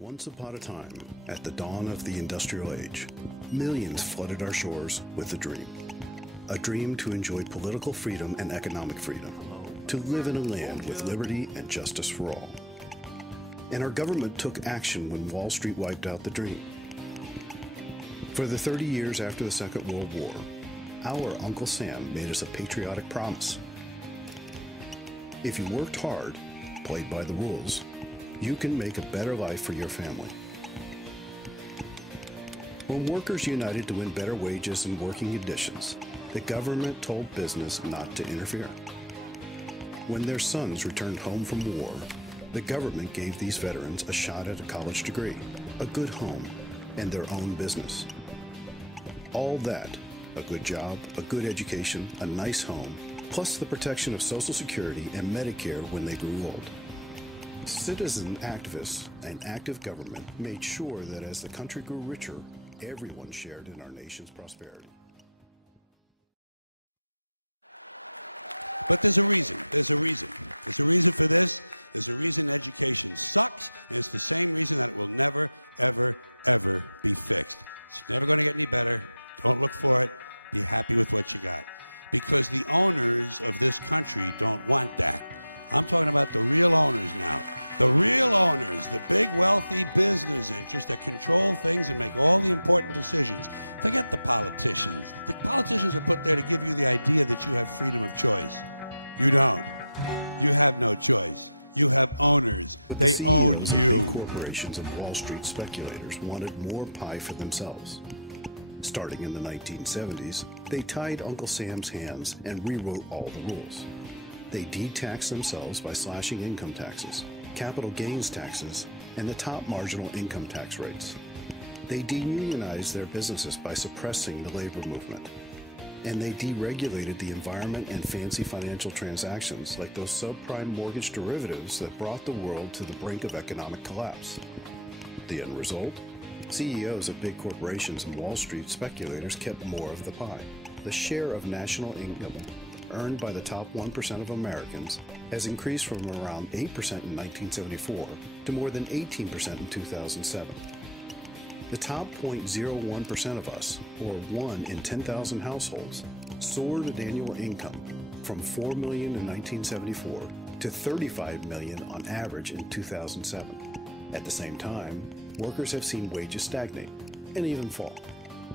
Once upon a time, at the dawn of the industrial age, millions flooded our shores with a dream. A dream to enjoy political freedom and economic freedom, to live in a land with liberty and justice for all. And our government took action when Wall Street wiped out the dream. For the 30 years after the Second World War, our Uncle Sam made us a patriotic promise. If you worked hard, played by the rules, you can make a better life for your family. When workers united to win better wages and working conditions, the government told business not to interfere. When their sons returned home from war, the government gave these veterans a shot at a college degree, a good home, and their own business. All that, a good job, a good education, a nice home, plus the protection of Social Security and Medicare when they grew old. Citizen activists and active government made sure that as the country grew richer, everyone shared in our nation's prosperity. But the CEOs of big corporations and Wall Street speculators wanted more pie for themselves. Starting in the 1970s, they tied Uncle Sam's hands and rewrote all the rules. They de-taxed themselves by slashing income taxes, capital gains taxes, and the top marginal income tax rates. They deunionized their businesses by suppressing the labor movement. And they deregulated the environment and fancy financial transactions like those subprime mortgage derivatives that brought the world to the brink of economic collapse. The end result? CEOs of big corporations and Wall Street speculators kept more of the pie. The share of national income earned by the top 1% of Americans has increased from around 8% in 1974 to more than 18% in 2007. The top 0.01% of us, or 1 in 10,000 households, soared in annual income from $4 million in 1974 to $35 million on average in 2007. At the same time, workers have seen wages stagnate and even fall.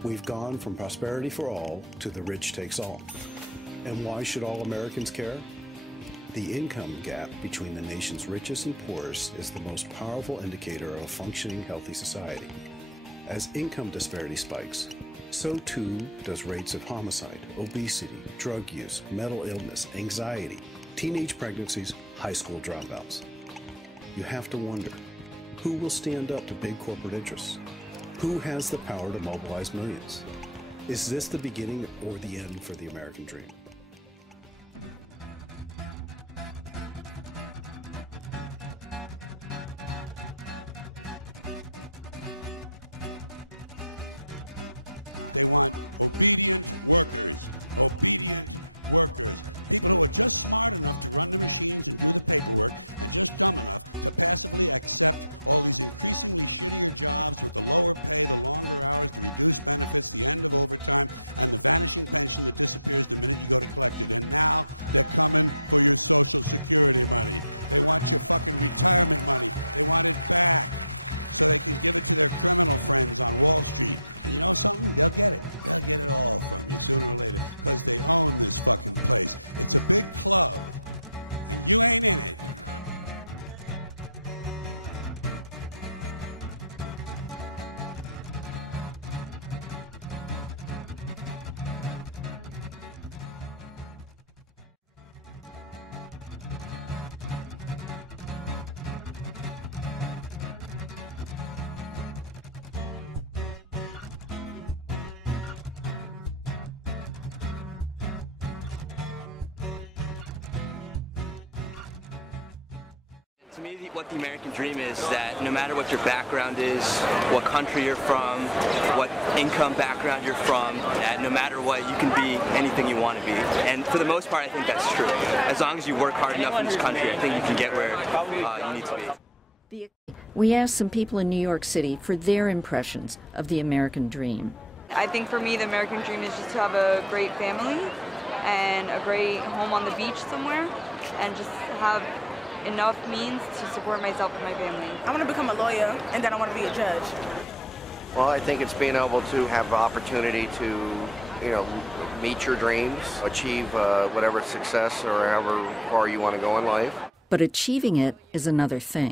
We've gone from prosperity for all to the rich takes all. And why should all Americans care? The income gap between the nation's richest and poorest is the most powerful indicator of a functioning, healthy society. As income disparity spikes, so too does rates of homicide, obesity, drug use, mental illness, anxiety, teenage pregnancies, high school dropouts. You have to wonder, who will stand up to big corporate interests? Who has the power to mobilize millions? Is this the beginning or the end for the American dream? To me, what the American dream is that no matter what your background is, what country you're from, what income background you're from, that no matter what, you can be anything you want to be. And for the most part, I think that's true. As long as you work hard enough in this country, I think you can get where you need to be. We asked some people in New York City for their impressions of the American dream. I think for me, the American dream is just to have a great family and a great home on the beach somewhere, and just have enough means to support myself and my family. I want to become a lawyer, and then I want to be a judge. Well, I think it's being able to have the opportunity to, meet your dreams, achieve whatever success or however far you want to go in life. But achieving it is another thing.